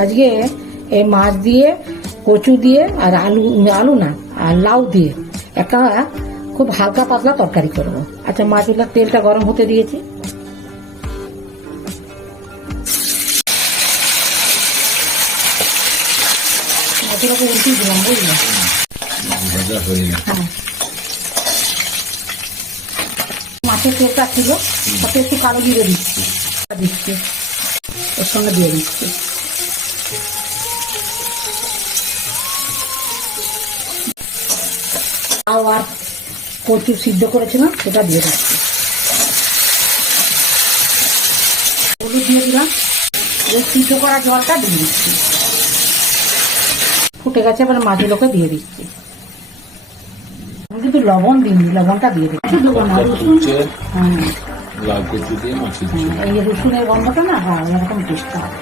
আজকে এই মাছ দিয়ে, কচু দিয়ে আর আলু না আর লাউ দিয়ে একটা খুব হালকা পাতলা তরকারি করবো। আচ্ছা, মাছগুলোর তেলটা গরম হতে দিয়েছি। মাছগুলোকে উল্টিয়ে দিলাম, বুঝলি? হ্যাঁ, মাছের তেলটা ছিল, তাতে একটু কালো জিরে দিচ্ছি, এর সঙ্গে দিয়ে দিচ্ছি। আর কচু সিদ্ধ করেছিলাম সেটা দিয়ে দিচ্ছি। হলুদ দিয়ে দিলাম, এই সিদ্ধ করা জলটা দিয়ে দিচ্ছি। ফুটে গেছে, এবার মাছগুলোকে দিয়ে দিচ্ছি। আমি কিন্তু লবণ দিইনি, লবণটা দিয়ে দিচ্ছি। দেবো না, রসুন। হ্যাঁ, লাউ কচু দিয়ে মাছের ঝোল এই রসুনের গন্ধটা না, হ্যাঁ, এরকম টেস্ট হয়।